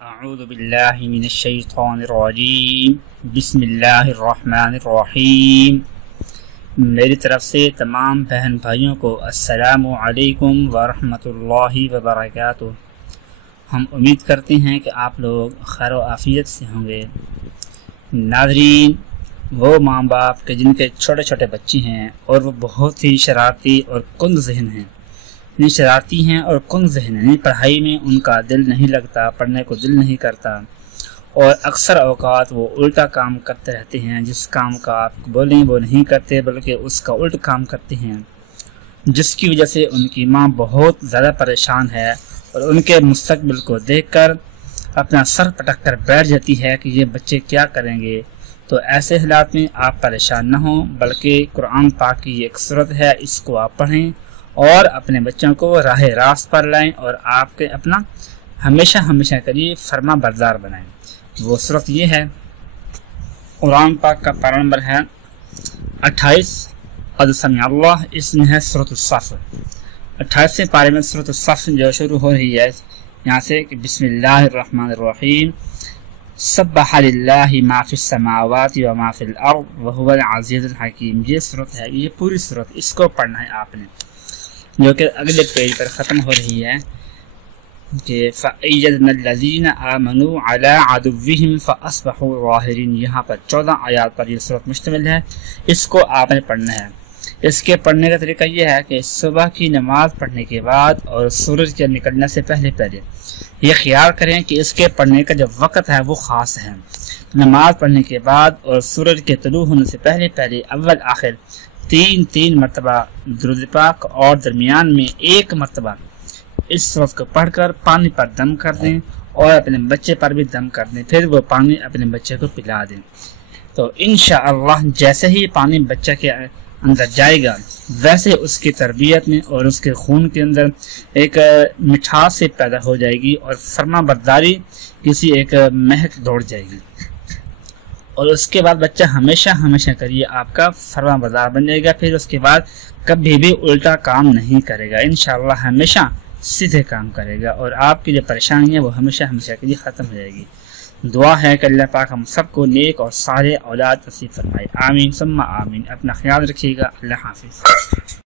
اعوذ باللہ من الشیطان الرجیم بسم اللہ الرحمن الرحیم۔ میری طرف سے تمام بہن بھائیوں کو السلام علیکم ورحمۃ اللہ وبرکاتہ۔ ہم امید کرتے ہیں کہ آپ لوگ خیر و عافیت سے ہوں گے۔ ناظرین، وہ ماں باپ کے جن کے چھوٹے چھوٹے بچے ہیں اور وہ بہت ہی شرارتی اور کند ذہن ہیں، شرارتی ہیں اور کند ذہن ہیں، پڑھائی میں ان کا دل نہیں لگتا، پڑھنے کو دل نہیں کرتا اور اکثر اوقات وہ الٹا کام کرتے رہتے ہیں۔ جس کام کا آپ بولیں وہ نہیں کرتے بلکہ اس کا الٹ کام کرتے ہیں، جس کی وجہ سے ان کی ماں بہت زیادہ پریشان ہے اور ان کے مستقبل کو دیکھ کر اپنا سر پٹک کر بیٹھ جاتی ہے کہ یہ بچے کیا کریں گے۔ تو ایسے حالات میں آپ پریشان نہ ہوں، بلکہ قرآن پاک کی یہ ایک سورت ہے، اس کو آپ پڑھیں اور اپنے بچوں کو راہ راست پر لائیں اور آپ کے اپنا ہمیشہ کے لیے فرما بردار بنائیں۔ وہ سورت یہ ہے، قرآن پاک کا پارہ نمبر ہے 28، قد سمع اللہ، اس میں ہے سورۃ الصف۔ 28ویں پارے میں سورۃ الصف جو شروع ہو رہی ہے یہاں سے کہ بسم اللہ الرحمن الرحیم، سبح للہ ما فی السماوات و ما فی الارض وہو العزیز الحکیم۔ یہ سورت ہے، یہ پوری سورت، اس کو پڑھنا ہے آپ نے، جو کہ اگلے پیج پر ختم ہو رہی ہے کہ فَأَيَّدْنَا الَّذِينَ آمَنُوا عَلَىٰ عَدُوِّهِمْ فَأَصْبَحُوا ظَاهِرِينَ۔ یہاں پر 14 آیات پر یہ سورت مشتمل ہے، اس کو آپ نے پڑھنا ہے۔ اس کے پڑھنے کا طریقہ یہ ہے کہ صبح کی نماز پڑھنے کے بعد اور سورج کے نکلنے سے پہلے یہ خیال کریں کہ اس کے پڑھنے کا جو وقت ہے وہ خاص ہے۔ نماز پڑھنے کے بعد اور سورج کے طلوع ہونے سے پہلے اول آخر تین مرتبہ درود پاک اور درمیان میں ایک مرتبہ اس سورت کو پڑھ کر پانی پر دم کر دیں اور اپنے بچے پر بھی دم کر دیں، پھر وہ پانی اپنے بچے کو پلا دیں۔ تو انشاءاللہ جیسے ہی پانی بچہ کے اندر جائے گا ویسے اس کی تربیت میں اور اس کے خون کے اندر ایک مٹھاس سے پیدا ہو جائے گی اور فرما برداری کسی ایک مہک دوڑ جائے گی، اور اس کے بعد بچہ ہمیشہ کریے آپ کا فرما بردار بن جائے گا۔ پھر اس کے بعد کبھی بھی الٹا کام نہیں کرے گا، انشاءاللہ ہمیشہ سیدھے کام کرے گا اور آپ کی جو پریشانی ہے وہ ہمیشہ کے لیے ختم ہو جائے گی۔ دعا ہے کہ اللہ پاک ہم سب کو نیک اور صالح اولاد نصیب فرمائے، آمین ثم آمین۔ اپنا خیال رکھیے گا، اللہ حافظ۔